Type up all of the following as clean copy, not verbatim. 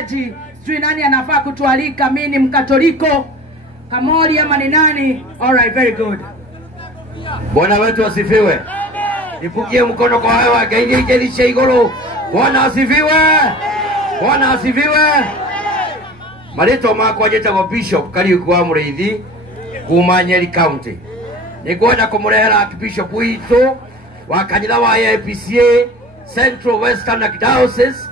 wachungaji, sijui nani anafaa kutualika. Mimi ni Mkatoliko. Kamoli ama ni nani? All right, very good. Bwana wetu asifiwe. Nipukie mkono kwa hewa gaidi jelisha igoro. Bwana asifiwe. Bwana asifiwe. Marito makwa jetagwo Bishop Kariuki wa Mureithi kuma Nyeri County. Nĩngwenda kũmũrehera Bishop witũ wa kanitha wa APCA Central Western Diocese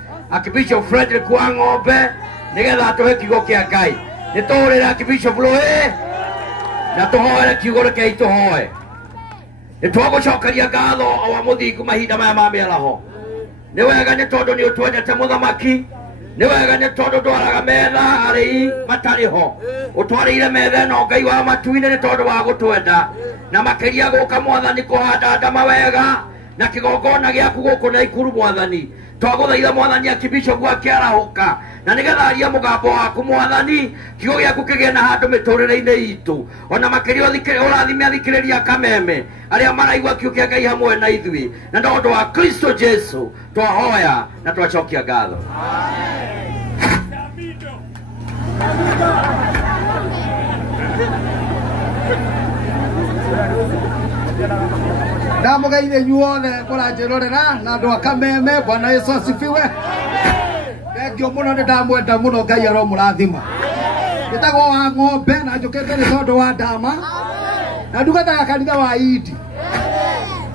Bishop Frederick wa Ng'ombe nĩgetha tũhe kiugo kĩa Ngai. Nĩtũhũrĩra Bishop Rũĩ na tũhoere kiugo reke itũhoe. Nĩtwagũcokeria ngatho o wa mũthingu mahinda maya ma mĩaraho. Nĩ wega nĩ tondũ nĩ ũtwendete mũthamaki. Nĩ wega nĩ tondũ ndwaraga metha arĩ matarĩ ho. Ũtwarĩire metha ĩno Ngai wa matu-inĩ nĩ tondũ wa gũtwenda. Na makĩria gũka Mwathani kũhanda ndama wega na kĩgongona gĩaku gũkũ Naikuru Mwathani. Twagũthaitha Mwathani Bishop akĩarahũka na nĩgetha aria mũgambo waku Mwathani, kiugo gĩaku kĩgĩe na handũ mĩtũrĩre-inĩ itũ. Ona makĩria ũrathime athikĩrĩria kameme arĩa maraigua kiugo kĩa Ngai hamwe na ithuĩ. Na nĩ ũndũ wa Kristo Jesu twahoya na twacokia ngatho. Ndamugeithe nyuothe mũranjĩrorera na andũ a Kameme. Bwana Yesu asifiwe. Thengio mũno, nĩ ndamwenda mũno. Ngai aromũrathima. Njĩtagwo wa Ng'ombe na njũkĩte nĩ tondũ wa ndama na ndungataga kanitha wa Idi.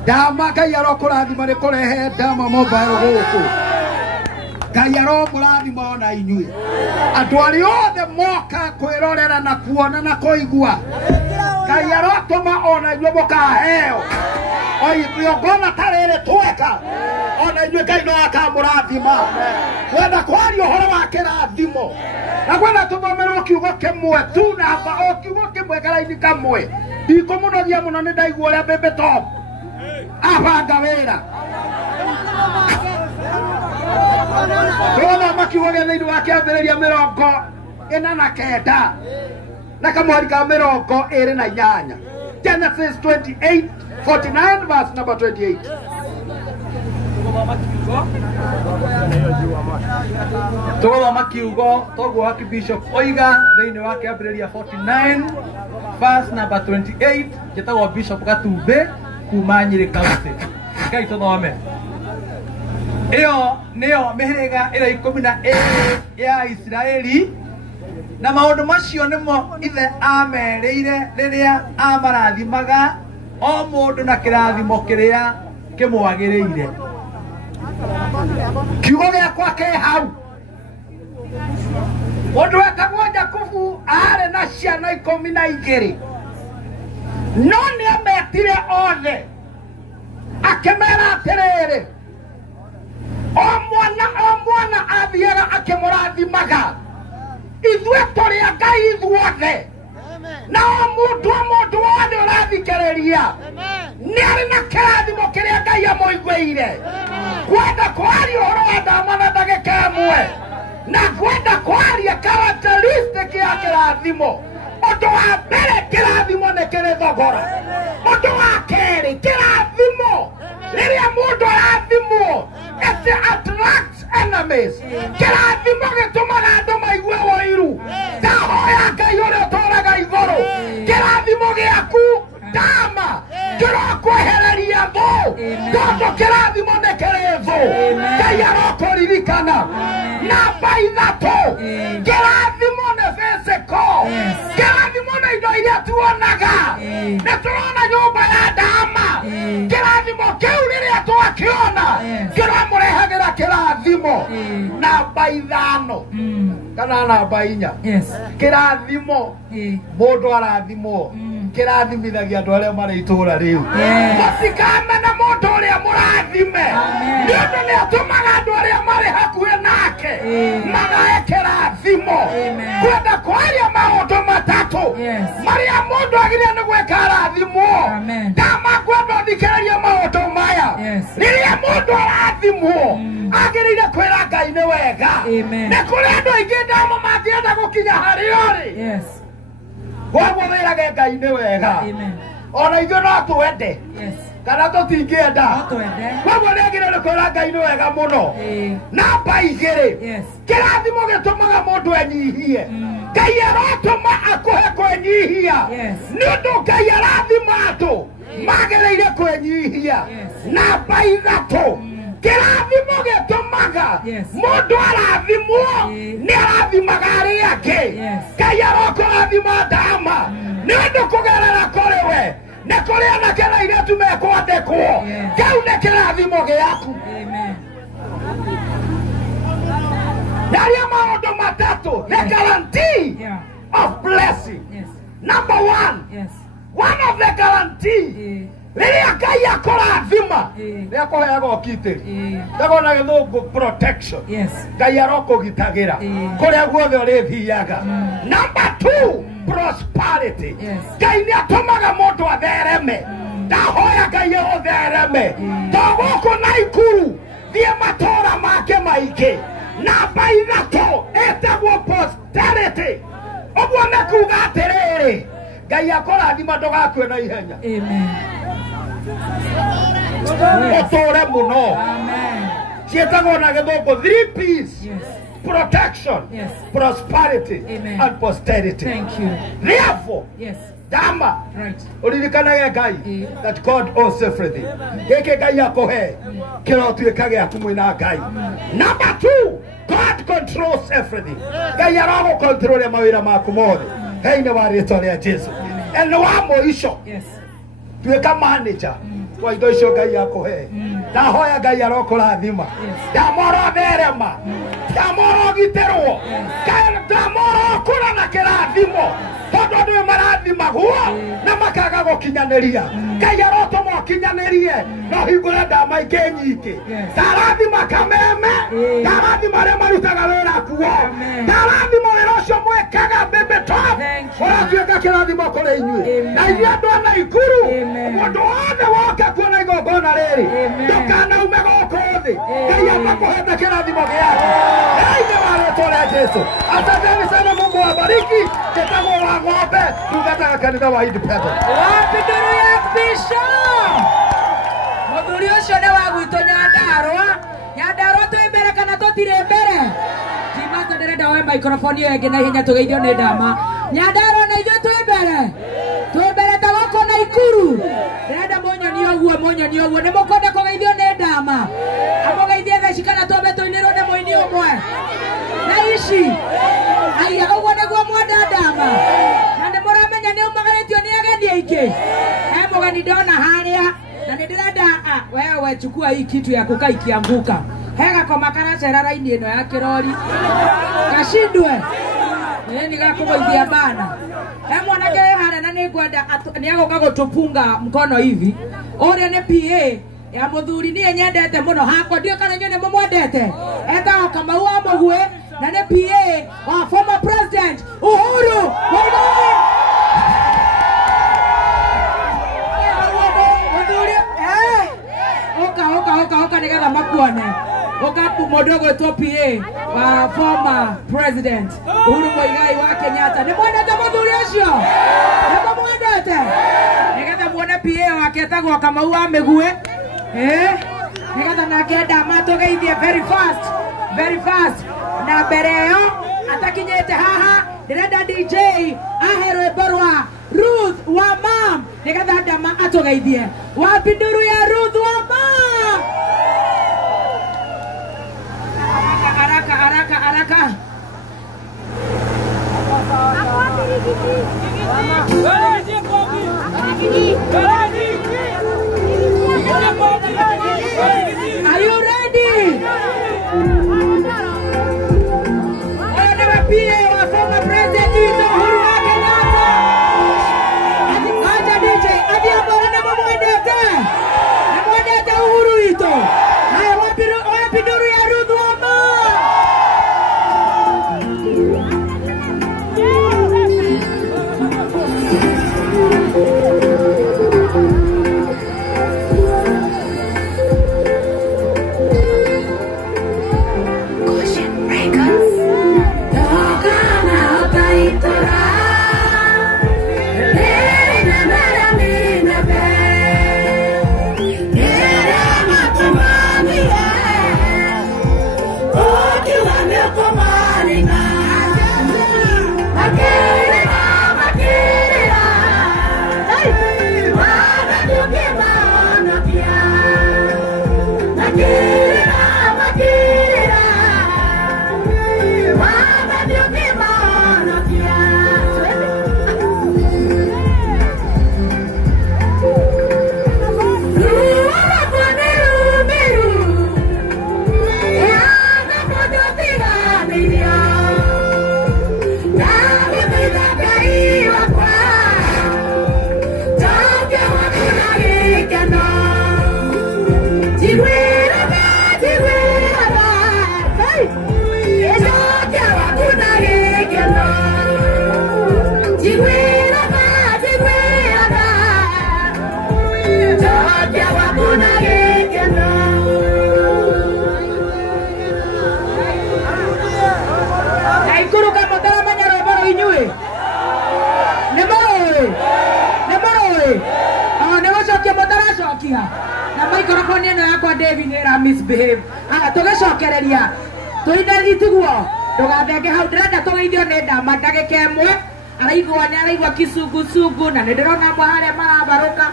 Ndama Ngai arokũrathima nĩ kũrehe ndama mobile gũkũ. Ngai aromũrathima ona inyuĩ andũ arĩa othe moka kwĩrorera na kuona na kũigua. Ngai arotũma ona inyuĩ mũkaheo igongona ta rĩrĩ tweka. Ona inyuĩ Ngai no akamũrathima. Kwenda kwaria ũhoro wa kĩrathimo na kwenda tũthomerwo kiugo kĩmwe tu na o kiugo kĩmwe karaini kamwe. Ndikũmũnogia mũno, nĩ ndaigua ũrĩa Baby Top abanga wĩra. Tũgũthoma kiugo gĩa thĩinĩ wa kĩambĩrĩria 49 na kamweri ka 28. Genesis 28:49 verse number 28. Tũgũthoma kiugo toguo Bishop oiga thĩinĩ wa kĩambĩrĩria 49 verse number 28. Njĩtagwo Bishop Gatumbĩ kuma Nyeri County. Ngai tũthome. Ĩyo nĩyo mĩhĩrĩga ĩrĩa 12 ya Isiraeli, na maũndũ macio nĩmo ithe amerĩire rĩrĩa amarathimaga o mũndũ na kĩrathimo kĩrĩa kĩmwagĩrĩire. Kiugo gĩakwa kĩ hau. Mũndũ wetagwo Jakubu arĩ na ciana 12 no nĩametire othe akĩmera atĩrĩrĩ, o mwana athiaga akĩmũrathimaga. Ithuĩ tũrĩ a Ngai ithuothe na o mũndũ wothe ũrathikĩrĩria nĩ arĩ na kĩrathimo kĩrĩa Ngai amũiguĩire. Kwenda kwaria ũhoro wa ndama na ndagĩka ĩmwe na kwenda kwaria characteristic ya kĩrathimo. Ũndũ wa mbere, kĩrathimo nĩ kĩrĩ thogora. Ũndũ wa kerĩ, kĩrathimo rĩrĩa mũndũ arathimwo it attracts enemies. Kĩrathimo gĩtũmaga andũ maigue ũiru. Ndahoya Ngai ũrĩa ũtũũraga igũrũ, kĩrathimo gĩaku ndama kĩrokwehereria thũ, tondũ kĩrathimo nĩ kĩrĩ thũ. Ngai arokũririkana. Namba 3, kĩrathimo nĩ physical. Kĩrathimo nĩ indo iria tuonaga. Nĩ tũrona nyũmba ya ndama. Kĩrathimo kĩu rĩrĩa twakĩona kĩramũrehagĩra kĩrathimo. Namba 5 kana namba 4, kĩrathimo mũndũ arathimwo kĩrathimithagia andũ arĩa marĩ itũũra rĩu. Mũtikamene mũndũ ũrĩa mũrathime, nĩ ũndũ nĩ atũmaga andũ arĩa marĩ hakuhĩ nake magae kĩrathimo. Kwenda kwaria maũndũ matatũ marĩa mũndũ agĩrĩire nĩ gwĩka arathimwo. Ndamakwenda ũthikĩrĩrie maũndũ maya. Rĩrĩa mũndũ arathimwo agĩrĩire kwĩra Ngai nĩ wega. Nĩ kũrĩ andũ aingĩ ndamo mangĩenda gũkinya harĩa ũrĩ. Wamũthĩrage Ngai nĩ wega. Ona ithuĩ no twende kana tutingĩenda Otwende. koguo nĩagĩrĩire kwĩra Ngai nĩ wega mũno namba 2 Yes. kĩrathimo gĩtũmaga mũndũ enyihie Ngai aratũma akũhe kwĩnyihia Yes. nĩ ũndũ Ngai arathima andũ magĩrĩire kwĩnyihia namba 3 kĩrathimo gĩtũmaga Yes. mũndũ arathimwo nĩ arathimaga arĩa angĩ Ngai arokũrathima ndama nĩ ũndũ kũgerera kũrĩ we nĩ kũrĩ anake na airĩtu mekwandĩkwo kĩu nĩ kĩrathimo gĩaku Amen. Daria maũndũ matatũ the guarantee Yeah. of blessing Yes. number 1 Yes. one of the guarantee rĩrĩa Ngai akũrathima nĩ akũheaga ũkitĩri ndagwo na gĩthũngũ protection Yes. Ngai arokũgitagĩra kũrĩa guothe ũrĩthiaga number 2 prosperity Ngai nĩ atũmaga mũndũ athereme ndahoya Ngai ũthereme to gũkũ Naikuru thiĩ matũũra make maingĩ namba 3 ĩtagwo posterity ũguo nĩ kuuga atĩrĩrĩ Ngai akũrathima ndũgakue na ihenya Amen. ũtũũre mũno Amen. ciĩtagwo na gĩthũngũ 3 P's Yes. protection Yes. prosperity Amen. and posterity Thank you. therefore Yes. dama Right. ũririkanage Ngai that God owns everything gĩkĩ Ngai akũhe kĩrotuĩka gĩaku mwĩna Ngai number 2 God controls everything Ngai aragũkontrole mawĩra maku mothe thĩinĩ wa rĩĩtwa rĩa Jesũ nĩ wa mũico Yes. tuĩka manager wa indo icio Ngai akũhe ndahoya Ngai arokũrathima ndamora therema ndamora ũgitĩrwo ndamora ũkũra na kĩrathimo tondũ andũ nĩ marathimagwo na makaga gũkinyanĩria Ngai arotũma ũkinyanĩrie na ũhingũre ndama ingĩ nyingĩ ndarathima Kameme ndarathima arĩa marutaga wĩra kuo ndarathima wĩra ũcio mwĩkaga baby top ũratuĩka kĩrathimo kũrĩ inyuĩ na inyuĩ andũ a Naikuru mũndũ wothe woka kuona igongona rĩrĩ ndũkanaume gũkũ thĩ Ngai amakũhete kĩrathimo gĩake thĩinĩ wa rĩĩtwa rĩa Jesũ asanteni sana Mungu awabariki Njetagwo wa ng'ombe tungataga kanitha wa Independent Wapi nduru ya Bishop? Mũthuri ũcio nĩ wa gwitũ Nyandarũa. Nyandarũa twĩ mbere kana tũtirĩ mbere? Timata ndĩrenda woe microphone ĩyo ĩngĩ na ihenya tũgeithio nĩ ndama. Nyandarũa na ithuĩ twĩ mbere? Twĩ mbere ta gũkũ Naikuru. Ndĩrenda mũnyonie ũguo nĩ mũkwenda kũgeithio nĩ ndama. Amũgeithie theci kana twambe tũinĩrwo nĩ mũini ũmwe. Na ici aya ũguo nĩguo mwenda ndama. Na nĩ mũramenya nĩ umaganĩtio nĩ ageni aingĩ. He mũgeni ndona harĩa na nĩ ndĩrenda wewe chukua hii kitu ya kukaa ikianguka. He gakoma karacera raini ĩno ya kĩrori. Gashindwe. Ni gakũgũithia bana. He mwanake harĩa na nĩ ngwenda nĩ agũka gũtũpunga mkono hivi. Ũrĩa nĩ PA ya mũthuri niĩ nyendete mũno hakwa ndio kana nyone mũmwendete. Etagwo Kamau wa Mũgwe na nĩ PA wa former president Uhuru Muigai. Oka nĩgetha makuone. Oka mũndũ ũgwĩtwo PA wa former president Uhuru Muigai wa Kenyatta. Nĩ mwendete mũthuri ũcio? Nĩ mwendete? Nĩgetha muone PA wake etagwo Kamau wa Mũgwe. Nĩgetha nake ndama tũgeithie very fast na mbere ĩyo atakinyĩte haha ndĩrenda DJ ahe rwĩmbo rwa Ruth wa Mam nĩgetha ndama atũgeithie. Wapi nduru ya Ruth wa Mam? Haraka. Are you ready? PA wa former president Uhuru wa Kenyatta. Acha DJ, adiambora na mwendete. Na mwendete Uhuru ito. Haya wapi nduru ya Ruth wa Mam? mukia na microphone ino yakwa David ni ra misbehave tugicokereria tuine itiguo ndugathenge hau ndirenda tugeithio ni ndama ndagika imwe araigua kisugusugu na ndirona mwa haria marabaruka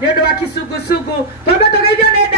ni ndu wa kisugusugu twambe tugeithio ni